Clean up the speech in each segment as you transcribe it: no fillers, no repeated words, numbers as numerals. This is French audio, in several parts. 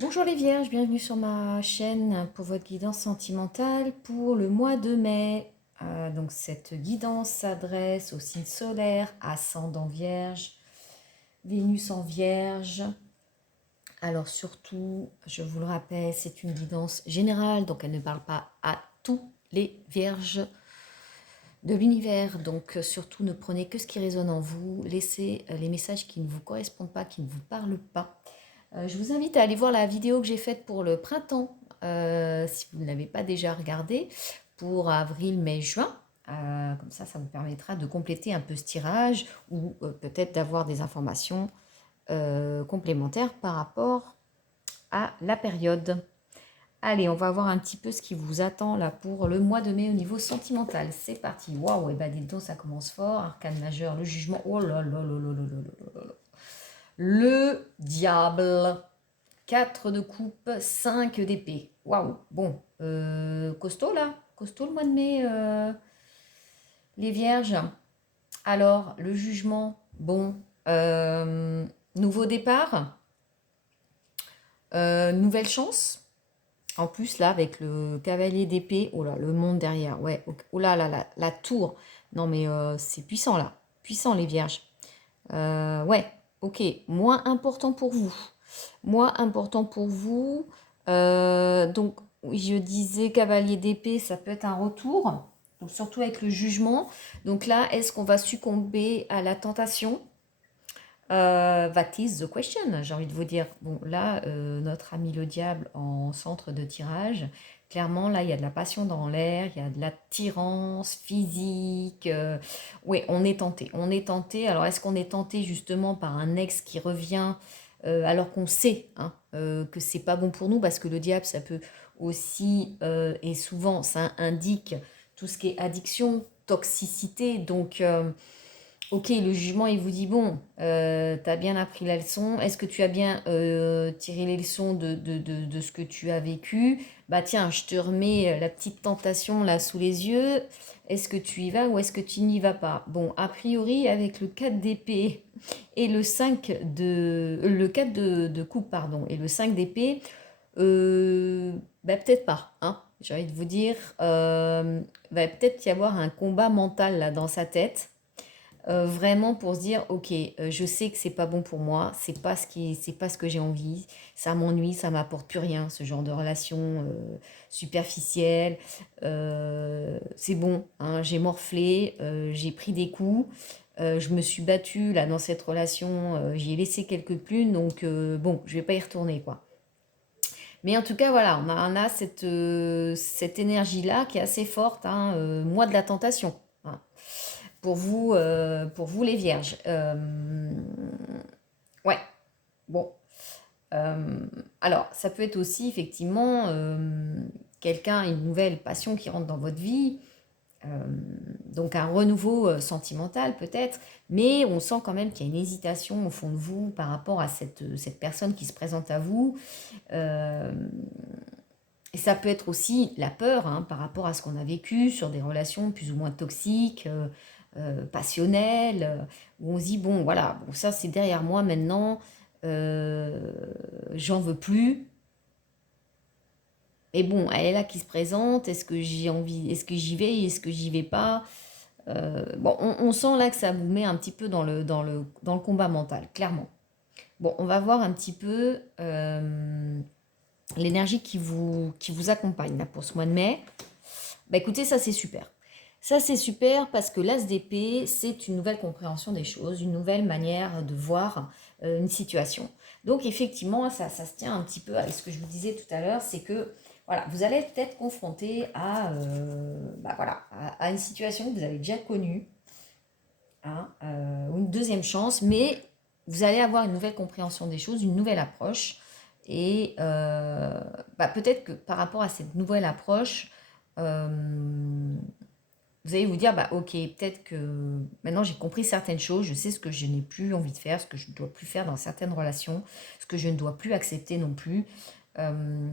Bonjour les Vierges, bienvenue sur ma chaîne pour votre guidance sentimentale pour le mois de mai. Donc cette guidance s'adresse au signe solaire, ascendant Vierge, Vénus en Vierge. Alors surtout, je vous le rappelle, c'est une guidance générale, donc elle ne parle pas à tous les Vierges de l'univers. Donc surtout, ne prenez que ce qui résonne en vous, laissez les messages qui ne vous correspondent pas, qui ne vous parlent pas. Je vous invite à aller voir la vidéo que j'ai faite pour le printemps, si vous ne l'avez pas déjà regardée, pour avril, mai, juin. Comme ça vous permettra de compléter un peu ce tirage ou peut-être d'avoir des informations complémentaires par rapport à la période. Allez, on va voir un petit peu ce qui vous attend là pour le mois de mai au niveau sentimental. C'est parti. Waouh, et ben dites donc, ça commence fort. Arcane majeur, le jugement. Oh là là là là là là là là. Le diable. 4 de coupe, 5 d'épée. Waouh, bon, costaud là, costaud le mois de mai, les vierges. Alors, le jugement, bon, nouveau départ, nouvelle chance. En plus, là, avec le cavalier d'épée, oh là, le monde derrière, ouais, oh là là, la tour. Non, mais c'est puissant là, puissant les vierges. Ouais, ok, moins important pour vous. Moins important pour vous. Donc, oui, je disais cavalier d'épée, ça peut être un retour. Donc, surtout avec le jugement. Donc là, est-ce qu'on va succomber à la tentation? That is the question, j'ai envie de vous dire. Bon, là, notre ami le diable en centre de tirage, clairement, là, il y a de la passion dans l'air, il y a de l'attirance physique. Oui, on est tenté. On est tenté. Alors, est-ce qu'on est tenté justement par un ex qui revient alors qu'on sait hein, que c'est pas bon pour nous parce que le diable, ça peut aussi, et souvent, ça indique tout ce qui est addiction, toxicité. Donc, ok, le jugement, il vous dit, bon, tu as bien appris la leçon, est-ce que tu as bien tiré les leçons de ce que tu as vécu? Bah tiens, je te remets la petite tentation là sous les yeux, est-ce que tu y vas ou est-ce que tu n'y vas pas? Bon, a priori, avec le 4 d'épée et le 5 le 4 de coupe, pardon, et le 5 d'épée, bah peut-être pas, hein. J'ai envie de vous dire, va peut-être y avoir un combat mental là dans sa tête vraiment pour se dire ok je sais que c'est pas bon pour moi, c'est pas ce que j'ai envie, ça m'ennuie, ça m'apporte plus rien ce genre de relation superficielle. C'est bon hein, j'ai morflé, j'ai pris des coups, je me suis battue là dans cette relation, j'y ai laissé quelques plumes donc bon je vais pas y retourner quoi. Mais en tout cas, voilà, on a cette énergie-là qui est assez forte, hein, moi de la tentation. Hein pour vous les vierges. Ouais, bon. Alors, ça peut être aussi effectivement quelqu'un, une nouvelle passion qui rentre dans votre vie, euh, donc un renouveau sentimental peut-être, mais on sent quand même qu'il y a une hésitation au fond de vous par rapport à cette personne qui se présente à vous. Euh, et ça peut être aussi la peur hein, par rapport à ce qu'on a vécu sur des relations plus ou moins toxiques, passionnelles, où on se dit, bon, voilà, bon, ça c'est derrière moi maintenant, j'en veux plus. Et bon, elle est là qui se présente, est-ce que j'ai envie, est-ce que j'y vais, est-ce que j'y vais pas? Bon, on sent là que ça vous met un petit peu dans le combat mental, clairement. Bon, on va voir un petit peu l'énergie qui vous accompagne là, pour ce mois de mai. Bah écoutez, ça c'est super. Ça c'est super parce que l'as d'épée, c'est une nouvelle compréhension des choses, une nouvelle manière de voir une situation. Donc effectivement, ça se tient un petit peu avec ce que je vous disais tout à l'heure, c'est que voilà, vous allez être confronté à, bah voilà, à une situation que vous avez déjà connue, hein, ou une deuxième chance, mais vous allez avoir une nouvelle compréhension des choses, une nouvelle approche. Et bah, peut-être que par rapport à cette nouvelle approche, euh, vous allez vous dire, bah ok, peut-être que maintenant j'ai compris certaines choses, je sais ce que je n'ai plus envie de faire, ce que je ne dois plus faire dans certaines relations, ce que je ne dois plus accepter non plus. Euh,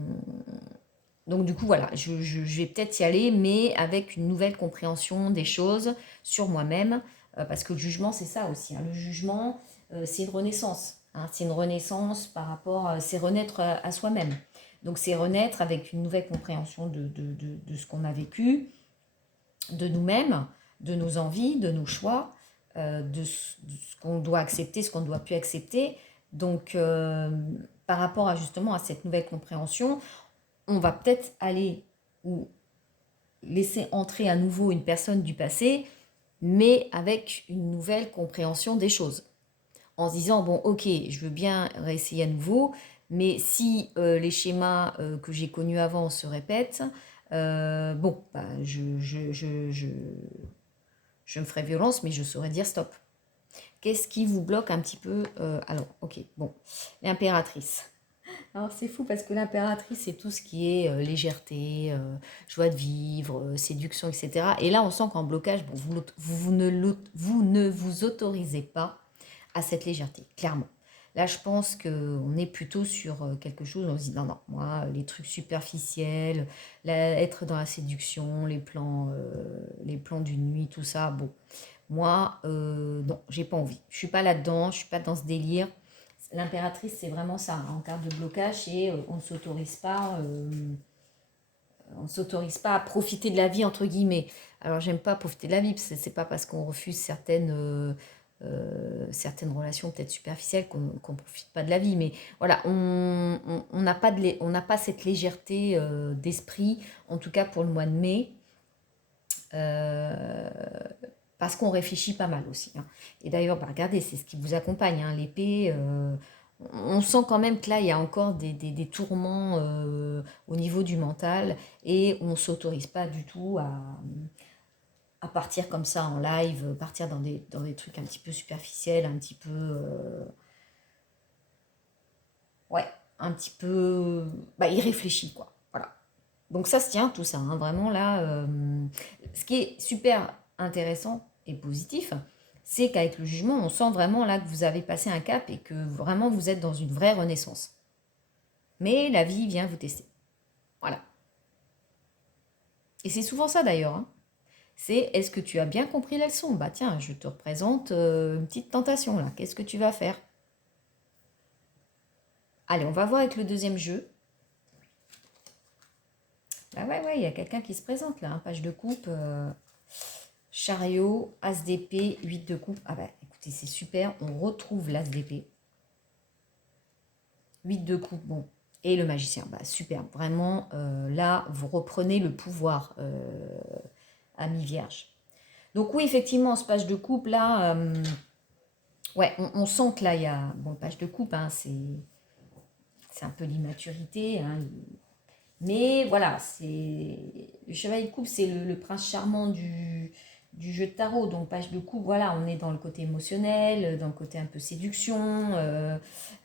donc du coup, voilà, je vais peut-être y aller, mais avec une nouvelle compréhension des choses sur moi-même, parce que le jugement, c'est ça aussi. Hein. Le jugement, c'est une renaissance. hein. C'est une renaissance par rapport, c'est renaître à soi-même. Donc c'est renaître avec une nouvelle compréhension de ce qu'on a vécu, de nous-mêmes, de nos envies, de nos choix, de ce qu'on doit accepter, ce qu'on ne doit plus accepter. Donc par rapport à justement à cette nouvelle compréhension, on va peut-être aller ou laisser entrer à nouveau une personne du passé, mais avec une nouvelle compréhension des choses. En se disant, bon, ok, je veux bien réessayer à nouveau, mais si les schémas que j'ai connus avant se répètent, bon, bah, je me ferai violence, mais je saurais dire stop. Qu'est-ce qui vous bloque un petit peu alors, ok, bon, l'impératrice. Alors c'est fou parce que l'impératrice, c'est tout ce qui est légèreté, joie de vivre, séduction, etc. Et là, on sent qu'en blocage, bon, vous ne vous autorisez pas à cette légèreté, clairement. Là, je pense qu'on est plutôt sur quelque chose, on se dit, non, non, moi, les trucs superficiels, être dans la séduction, les plans d'une nuit, tout ça, bon, moi, non, j'ai pas envie. Je suis pas là-dedans, je suis pas dans ce délire. L'impératrice, c'est vraiment ça, hein, en carte de blocage, et on ne s'autorise pas à profiter de la vie, entre guillemets. Alors, j'aime pas profiter de la vie, parce que c'est pas parce qu'on refuse certaines relations peut-être superficielles qu'on ne profite pas de la vie. Mais voilà, on n'a pas, on n'a pas cette légèreté d'esprit, en tout cas pour le mois de mai. Euh, Parce qu'on réfléchit pas mal aussi, hein. Et d'ailleurs, bah, regardez, c'est ce qui vous accompagne, hein, l'épée. On sent quand même que là, il y a encore des tourments au niveau du mental et on ne s'autorise pas du tout à partir comme ça en live, partir dans des trucs un petit peu superficiels, un petit peu... ouais, un petit peu... bah, irréfléchi, quoi. Voilà. Donc ça se tient, tout ça, hein, vraiment là. Ce qui est super intéressant et positif, c'est qu'avec le jugement, on sent vraiment là que vous avez passé un cap et que vraiment vous êtes dans une vraie renaissance. Mais la vie vient vous tester. Voilà. Et c'est souvent ça d'ailleurs, hein. C'est est-ce que tu as bien compris la leçon? Bah tiens, je te représente une petite tentation là. Qu'est-ce que tu vas faire? Allez, on va voir avec le deuxième jeu. Ah ouais, ouais, il y a quelqu'un qui se présente là, hein, page de coupe. Chariot, As d'épée, 8 de coupe. Ah bah écoutez, c'est super. On retrouve l'As d'épée. 8 de coupe, bon. Et le magicien, bah super. Vraiment, là, vous reprenez le pouvoir, ami vierge. Donc oui, effectivement, ce page de coupe là, ouais, on sent que là, il y a... Bon, page de coupe, hein, c'est un peu l'immaturité, hein, mais voilà, c'est le chevalier de coupe, c'est le prince charmant du jeu de tarot. Donc page de coupe, voilà, on est dans le côté émotionnel, dans le côté un peu séduction.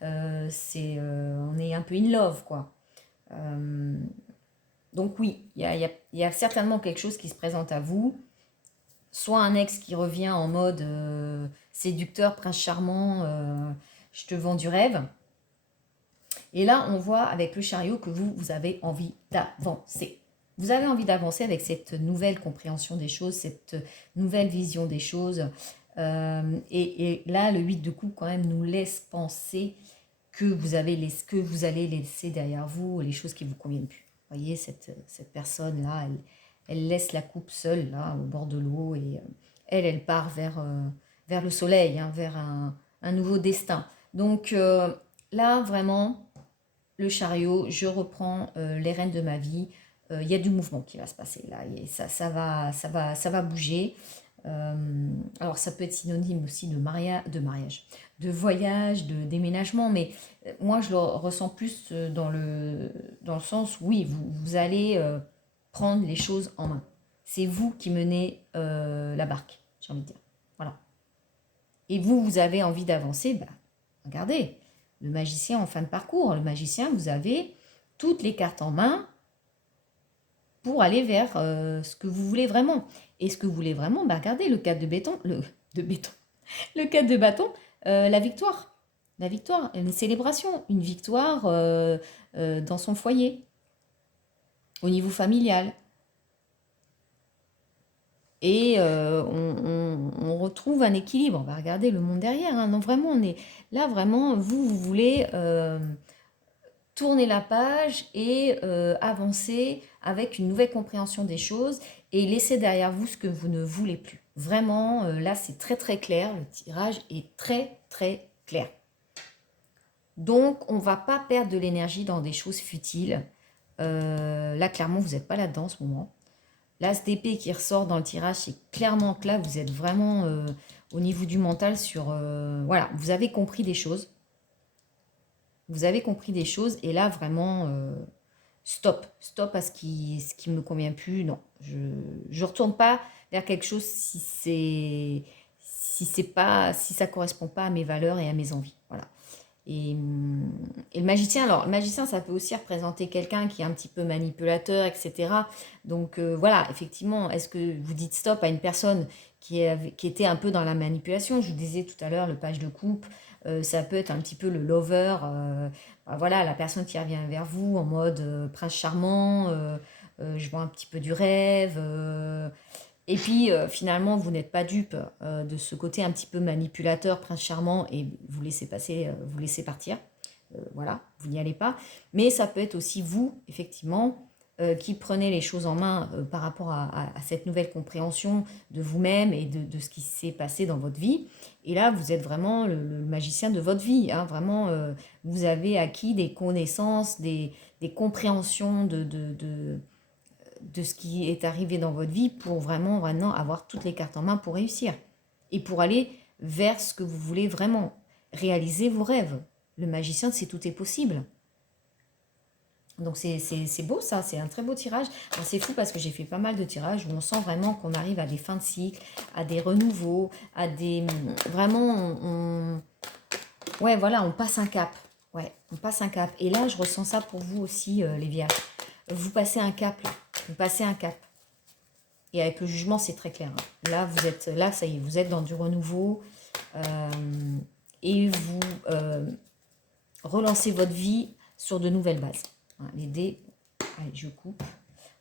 On est un peu in love, quoi. Euh, donc oui, il y a certainement quelque chose qui se présente à vous. Soit un ex qui revient en mode séducteur, prince charmant, je te vends du rêve. Et là, on voit avec le chariot que vous avez envie d'avancer. Vous avez envie d'avancer avec cette nouvelle compréhension des choses, cette nouvelle vision des choses. Et là, le 8 de coupe, quand même, nous laisse penser que que vous allez laisser derrière vous les choses qui ne vous conviennent plus. Vous voyez, cette personne-là, elle laisse la coupe seule, là, au bord de l'eau, et elle part vers le soleil, hein, vers un nouveau destin. Donc là, vraiment, le chariot, je reprends les rênes de ma vie. Il y a du mouvement qui va se passer là. Ça va bouger. Alors ça peut être synonyme aussi de mariage, de voyage, de déménagement, mais moi je le ressens plus dans le sens, oui, vous allez prendre les choses en main. C'est vous qui menez la barque, j'ai envie de dire. Voilà. Et vous avez envie d'avancer, bah, regardez, le magicien en fin de parcours, le magicien, vous avez toutes les cartes en main pour aller vers ce que vous voulez vraiment. Et ce que vous voulez vraiment, bah regardez le cadre le cadre de bâton, la victoire. La victoire, une célébration, une victoire dans son foyer, au niveau familial. et on retrouve un équilibre. On va regarder le monde derrière, hein. Non, vraiment, on est là, vraiment, vous voulez tourner la page et avancer avec une nouvelle compréhension des choses et laisser derrière vous ce que vous ne voulez plus. Vraiment, là, c'est très très clair. Le tirage est très très clair. Donc, on ne va pas perdre de l'énergie dans des choses futiles. Là, clairement, vous n'êtes pas là-dedans en ce moment. L'as d'épée qui ressort dans le tirage, c'est clairement que là, vous êtes vraiment au niveau du mental sur... voilà, vous avez compris des choses. Vous avez compris des choses et là, vraiment, stop. Stop à ce qui me convient plus. Non, je ne retourne pas vers quelque chose si ça correspond pas à mes valeurs et à mes envies. Voilà. Et le magicien, alors le magicien, ça peut aussi représenter quelqu'un qui est un petit peu manipulateur, etc. Donc voilà, effectivement, est-ce que vous dites stop à une personne qui était un peu dans la manipulation? Je vous disais tout à l'heure, le page de coupe, ça peut être un petit peu le lover, voilà, la personne qui revient vers vous en mode prince charmant, je vois un petit peu du rêve, et puis finalement, vous n'êtes pas dupe de ce côté un petit peu manipulateur, prince charmant, et vous laissez passer, vous laissez partir. Voilà, vous n'y allez pas. Mais ça peut être aussi vous, effectivement, qui prenez les choses en main par rapport à cette nouvelle compréhension de vous-même et de ce qui s'est passé dans votre vie. Et là, vous êtes vraiment le magicien de votre vie, hein. Vraiment, vous avez acquis des connaissances, des compréhensions de ce qui est arrivé dans votre vie pour vraiment, vraiment avoir toutes les cartes en main pour réussir. Et pour aller vers ce que vous voulez vraiment. Réaliser vos rêves. Le magicien, c'est tout est possible. Donc c'est beau ça, c'est un très beau tirage. C'est fou parce que j'ai fait pas mal de tirages où on sent vraiment qu'on arrive à des fins de cycle, à des renouveaux, à des... Vraiment, ouais, voilà, on passe un cap. Ouais, on passe un cap. Et là, je ressens ça pour vous aussi, les vierges. Vous passez un cap, là. Vous passez un cap. Et avec le jugement, c'est très clair, hein. Là, vous êtes, là, ça y est, vous êtes dans du renouveau. Et vous relancez votre vie sur de nouvelles bases. Hein, les dés, allez, je coupe.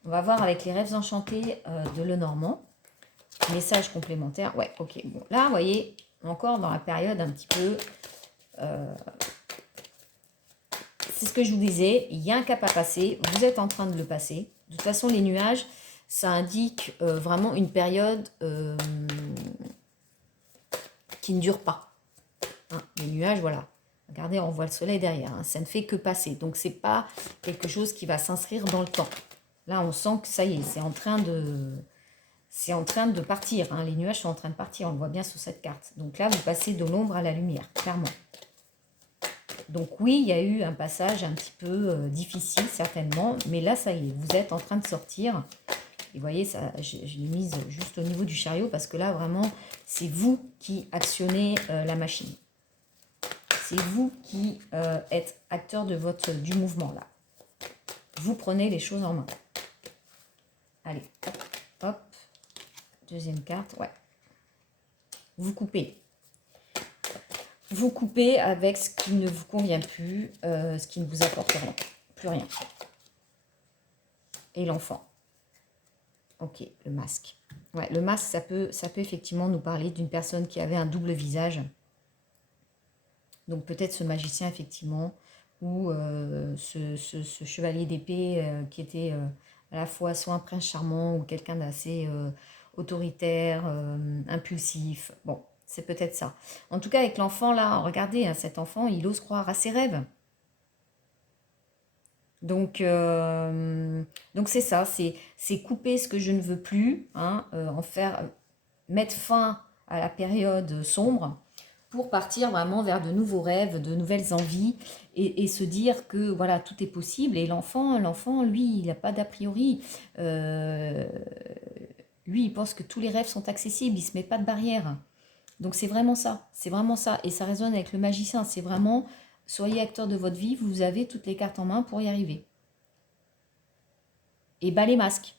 On va voir avec les rêves enchantés de Lenormand. Message complémentaire. Ouais, ok. Bon, là, vous voyez, encore dans la période un petit peu... c'est ce que je vous disais, il y a un cap à passer, vous êtes en train de le passer. De toute façon, les nuages, ça indique vraiment une période qui ne dure pas. Hein, les nuages, voilà. Regardez, on voit le soleil derrière. Hein, ça ne fait que passer. Donc, ce n'est pas quelque chose qui va s'inscrire dans le temps. Là, on sent que ça y est, c'est en train de partir. Hein, les nuages sont en train de partir. On le voit bien sur cette carte. Donc là, vous passez de l'ombre à la lumière, clairement. Donc oui, il y a eu un passage un petit peu difficile, certainement. Mais là, ça y est, vous êtes en train de sortir. Et vous voyez, ça, je l'ai mise juste au niveau du chariot parce que là, vraiment, c'est vous qui actionnez la machine. C'est vous qui êtes acteur du mouvement, là. Vous prenez les choses en main. Allez, hop, hop. Deuxième carte, ouais. Vous coupez. Vous coupez avec ce qui ne vous convient plus, ce qui ne vous apporte rien. Plus rien. Et l'enfant. Ok, le masque. Ouais, le masque, ça peut effectivement nous parler d'une personne qui avait un double visage. Donc peut-être ce magicien, effectivement, ou ce chevalier d'épée qui était à la fois soit un prince charmant ou quelqu'un d'assez autoritaire, impulsif. Bon, c'est peut-être ça. En tout cas, avec l'enfant, là, regardez, hein, cet enfant, il ose croire à ses rêves. Donc c'est ça, c'est couper ce que je ne veux plus, hein, mettre fin à la période sombre pour partir vraiment vers de nouveaux rêves, de nouvelles envies et se dire que voilà, tout est possible. Et l'enfant, lui, il n'a pas d'a priori. Lui, il pense que tous les rêves sont accessibles, il ne se met pas de barrière. Donc c'est vraiment ça, c'est vraiment ça. Et ça résonne avec le magicien, c'est vraiment, soyez acteur de votre vie, vous avez toutes les cartes en main pour y arriver. Et bas les masques.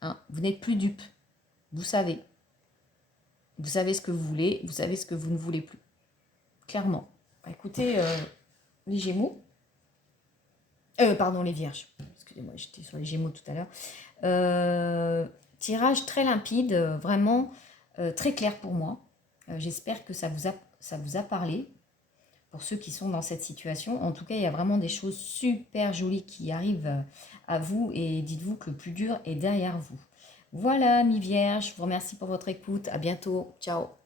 Hein, vous n'êtes plus dupe. Vous savez. Vous savez ce que vous voulez, vous savez ce que vous ne voulez plus. Clairement. Écoutez, les Gémeaux. Pardon, les Vierges. Excusez-moi, j'étais sur les Gémeaux tout à l'heure. tirage très limpide, vraiment très clair pour moi. J'espère que ça vous a parlé pour ceux qui sont dans cette situation. En tout cas, il y a vraiment des choses super jolies qui arrivent à vous et dites-vous que le plus dur est derrière vous. Voilà, mi-vierge, je vous remercie pour votre écoute. À bientôt. Ciao.